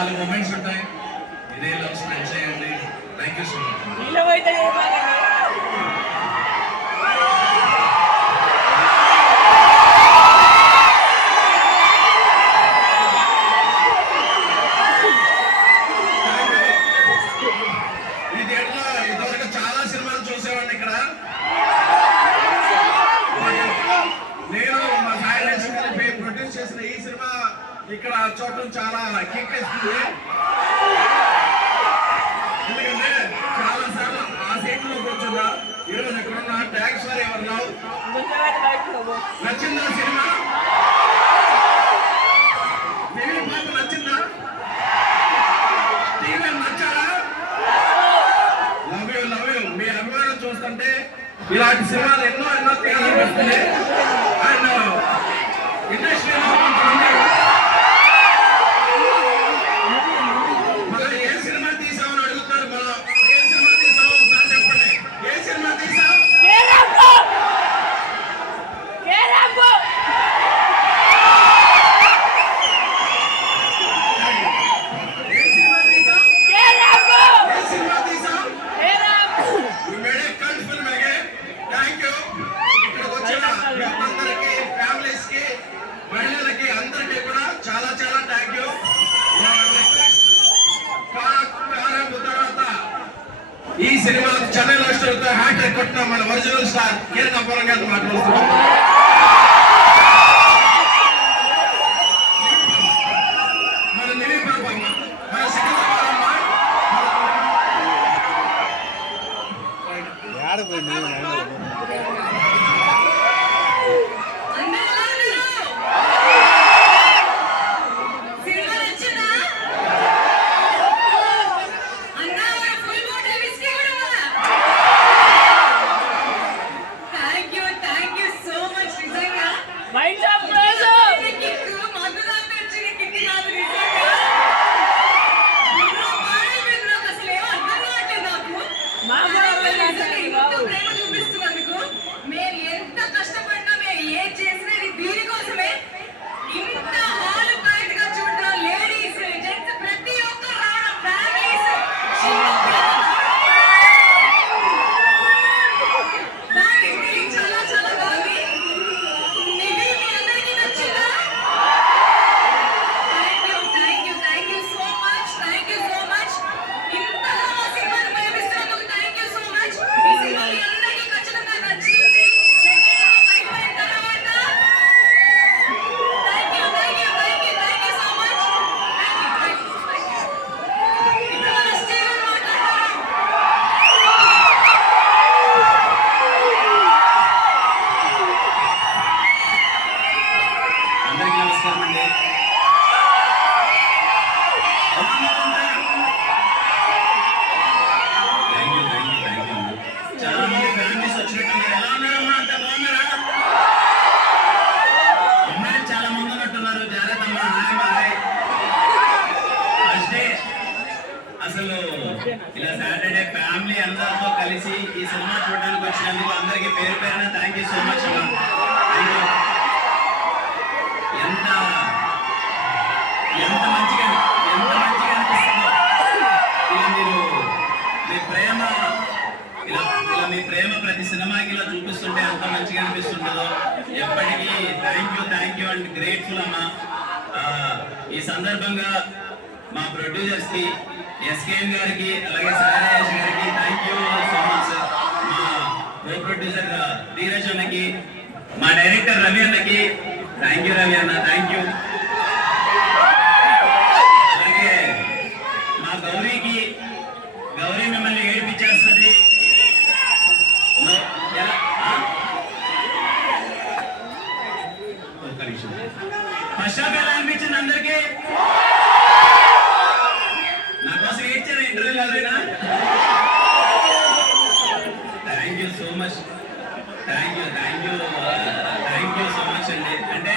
4 moments ఉంటాయి. ఇదే love spread చేయండి. Thank you so much. ఈ థియేటర్లో ఇదివరకు చాలా సినిమాలు చూసేవాడిని. ఇక్కడ నేను మా సాయి కలిపి ప్రొడ్యూస్ చేసిన ఈ సినిమా ఇక్కడ చూడటం చాలా కిక్ ఇస్తుంది. ఎందుకంటే చాలా సార్లు ఆ సీట్ లో కూర్చున్నా. ఈరోజు ఎక్కడున్నా ట్యాక్స్ ఫర్ ఎవరు నావు. నచ్చిందా సినిమా? దేవి పాప నచ్చిందా? టీవీ నచ్చారా? Love you. మీ అభిమానం చూస్తుంటే ఇలాంటి సినిమాలు ఎన్నో తీయాలనిపిస్తుంది. అండ్ ఇండస్ట్రీలో మనం ఏ సినిమా తీసామని అడుగుతున్నారు. మనం ఏ సినిమా తీసామో ఒకసారి చెప్పండి. ఏ సినిమా తీసాం? ఏ సినిమా తీసాం? We made a cult film again. Thank you. ఇక్కడికి వచ్చిన అందరికి, ఫ్యామిలీస్ కి, మహిళలకి అందరికీ కూడా చాలా థ్యాంక్ యూ. తర్వాత ఈ సినిమా చెన్నైలో హ్యాట్రిక్ కొట్టిన మన ఒరిజినల్ స్టార్ కిరణ్ అబ్బవరం గారితో మాట్లాడుతున్నాం. మన నివి పాపమ్మ, మన సికింద్రాబాదమ్మ, ఇలా సాటర్డే ఫ్యామిలీ అందరితో కలిసి ఈ సినిమా చూడడానికి వచ్చినందుకు అందరికీ పేరున థ్యాంక్ యూ సో మచ్. ఎంత మంచిగా అనిపిస్తుందో ఇలా మీరు మీ ప్రేమ ప్రతి సినిమాకి ఇలా చూపిస్తుంటే ఎంత మంచిగా అనిపిస్తుంటుందో. ఎప్పటికీ థ్యాంక్ యూ అండ్ గ్రేట్ఫుల్ అమ్మా. ఈ సందర్భంగా మా ప్రొడ్యూసర్స్ కి, ఎస్కేఎన్ గారికి, అలాగే సారేష్ గారికి థ్యాంక్ యూ సో మచ్. మా కో ప్రొడ్యూసర్ ధీరజ్ అన్నకి, మా డైరెక్టర్ రవి అన్నకి థ్యాంక్ యూ రవి అన్న, థ్యాంక్ యూ. అలాగే మా గౌరీ మిమ్మల్ని ఏడిపించేస్తుంది. ఫస్ట్ హాఫ్ ఎలా అనిపించింది అందరికీ? నా కోసం ఏడ్చారా ఇంటర్వ్యూలో ఎవరైనా? థ్యాంక్ యూ సో మచ్ అండి. అంటే